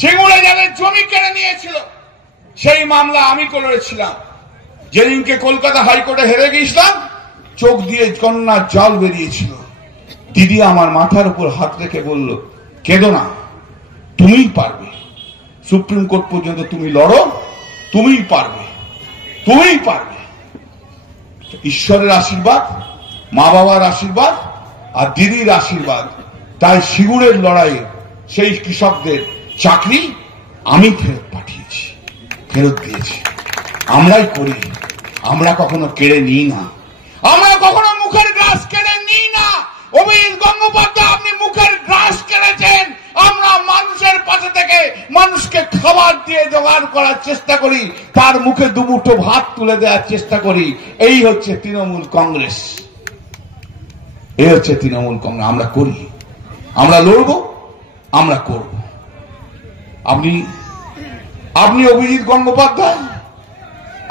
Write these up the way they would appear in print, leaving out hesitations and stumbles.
সিঙ্গুরে যাদের জমি কেড়ে নিয়েছিল সেই মামলা আমি করেছিলাম। যেদিনকে কলকাতা হাইকোর্টে হেরে গিয়েছিলাম, চোখ দিয়ে কন্যার জল বেরিয়েছিল। দিদি আমার মাথার উপর হাত রেখে বলল, কেঁদো না, তুমিই পারবে। সুপ্রিম কোর্ট পর্যন্ত তুমি লড়ো, তুমিই পারবে, তুমিই পারবে। ঈশ্বরের আশীর্বাদ, মা বাবার আশীর্বাদ আর দিদির আশীর্বাদ, তাই সিঙ্গুরের লড়াইয়ে সেই কৃষকদের চাকরি আমি ফেরত পাঠিয়েছি, ফেরত দিয়েছি। আমরাই করি, আমরা কখনো কেড়ে নিই না, আমরা কখনো মুখের গ্রাস কেড়ে নিই না। অভিজিৎ গঙ্গোপাধ্যায়, আপনি মুখের গ্রাস কেড়েছেন। আমরা মানুষের পাশে থেকে মানুষকে খাবার দিয়ে জোগাড় করার চেষ্টা করি, তার মুখে দুমুঠো ভাত তুলে দেওয়ার চেষ্টা করি। এই হচ্ছে তৃণমূল কংগ্রেস, এই হচ্ছে তৃণমূল কংগ্রেস। আমরা করি, আমরা লড়ব, আমরা করব। আপনি অভিজিৎ গঙ্গোপাধ্যায়,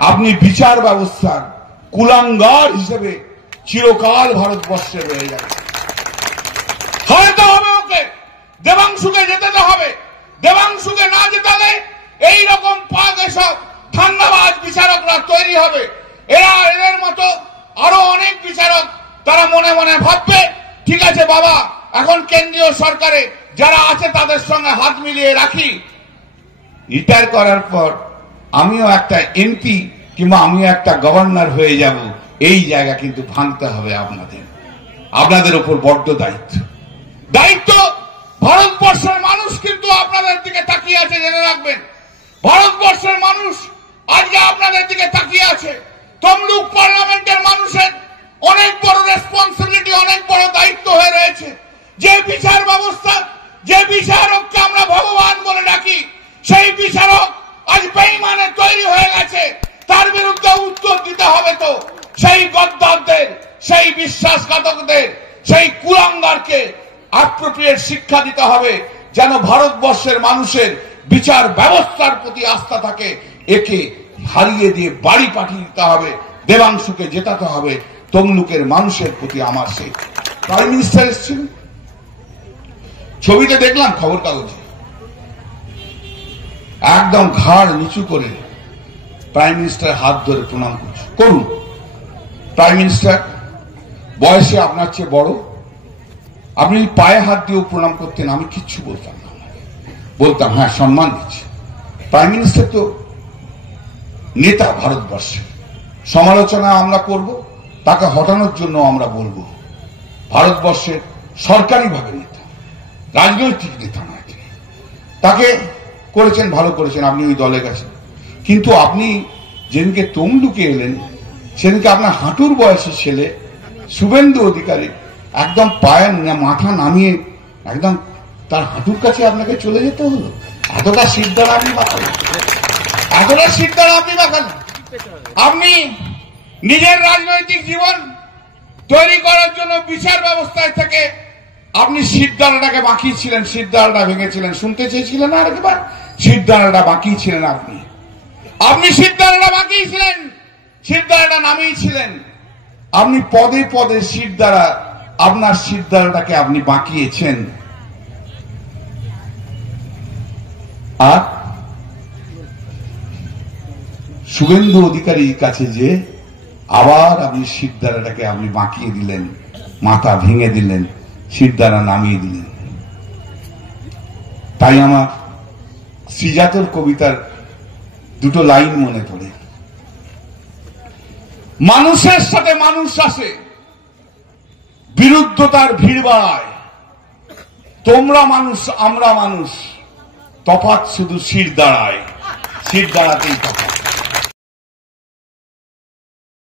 আপনি বিচার ব্যবস্থার কুলাঙ্গার হিসেবে চিরকাল ভারতবর্ষে রয়ে যাবে। হয়তো হবে ওকে দেবাংশুকে জেতাতে হবে, দেবাংশুকে না জেতালে এইরকম পাক এসব ঠান্ডাবাজ বিচারকরা তৈরি হবে। এদের মতো আরো অনেক বিচারক, তারা মনে মনে ভাববে, ঠিক আছে বাবা, এখন কেন্দ্রীয় সরকারে যারা আছে তাদের সঙ্গে হাত মিলিয়ে রাখি, রিটায়ার করার পর আমিও একটা এমপি কিংবা আমিও একটা গভর্নর হয়ে যাব। এই জায়গা কিন্তু ভাঙতে হবে আপনাদের উপর বড্ড দায়িত্ব। ভারতবর্ষের মানুষ কিন্তু আপনাদের দিকে তাকিয়ে আছে, জেনে রাখবেন। ভারতবর্ষের মানুষ আজকে আপনাদের দিকে তাকিয়ে আছে। তমলুক পার্লামেন্টের মানুষের অনেক বড় রেসপন্সিবিলিটি, অনেক বড় দায়িত্ব হয়ে রয়েছে। যে বিচার ব্যবস্থা, যে বিচারককে আমরা ভগবান বলে ডাকি, সেই বিচারক আজ বেঈমানে তৈরি হয়ে গেছে। তার বিরুদ্ধে উত্তর দিতে হবে তো সেই গদ্দারদের, সেই বিশ্বাসঘাতকদের, সেই কুলাঙ্গারকে অ্যাপ্রোপ্রিয়েট শিক্ষা দিতে হবে, যেন ভারতবর্ষের মানুষের বিচার ব্যবস্থার প্রতি আস্থা থাকে। একে হারিয়ে দিয়ে বাড়ি পাঠিয়ে দিতে হবে, দেবাংশুকে জেতাতে হবে। তমলুকের মানুষের প্রতি আমার সেই প্রাইম মিনিস্টার এসেছিল, ছবিতে দেখলাম খবর কাগজে, একদম ঘাড় নিচু করে প্রাইম মিনিস্টার হাত ধরে প্রণাম করুন। প্রাইম মিনিস্টার বয়সে আপনার চেয়ে বড়, আপনি পায়ে হাত দিয়েও প্রণাম করতেন, আমি কিচ্ছু বলতাম না, বলতাম হ্যাঁ সম্মান দিচ্ছি। প্রাইম মিনিস্টার তো নেতা ভারতবর্ষের, সমালোচনা আমরা করব, তাকে হটানোর জন্য আমরা বলবো। ভারতবর্ষের সরকারিভাবে নেতা, রাজনৈতিক নেতা নয় তিনি। তাকে করেছেন, ভালো করেছেন, আপনি ওই দলে গেছেন। কিন্তু আপনি যেদিনকে তমলুকে এলেন, সেদিনকে আপনার হাঁটুর বয়সের ছেলে শুভেন্দু অধিকারী একদম পায়ে মাথা নামিয়ে একদম তার হাঁটুর কাছে আপনাকে চলে যেতে হলো। এতটা সিদ্ধার আপনি বাঁকালেন, এতটা সিদ্ধার আপনি বাঁকালেন। আপনি নিজের রাজনৈতিক জীবন তৈরি করার জন্য বিচার ব্যবস্থায় থেকে আপনি সিদ্ধারাটাকে বাঁকিয়েছিলেন, সিদ্ধারাটা ভেঙেছিলেন। শুনতে চেয়েছিলেন আর একবার, সিদ্ধারাটা বাঁকিয়েছিলেন আপনি সিদ্ধারাটা বাঁকিয়েছিলেন, সিদ্ধারাটা নামিয়েছিলেন। আপনি পদে পদে সিদ্ধারা, আপনার সিদ্ধারাটাকে আপনি বাঁকিয়েছেন। আর শুভেন্দু অধিকারীর কাছে যে আবার আপনি সিদ্ধারাটাকে আপনি বাঁকিয়ে দিলেন, মাথা ভেঙে দিলেন, সিদ্ধারা নামিয়ে দিলেন। তাই আমার শ্রীজাতর কবিতার দুটো লাইন মনে পড়ে, মানুষের সাথে মানুষ আসে, বিরুদ্ধতার ভিড় বাড়ায়, তোমরা মানুষ আমরা মানুষ, তফাৎ শুধু শির দাঁড়ায়, শির দাঁড়াতেই তফাৎ।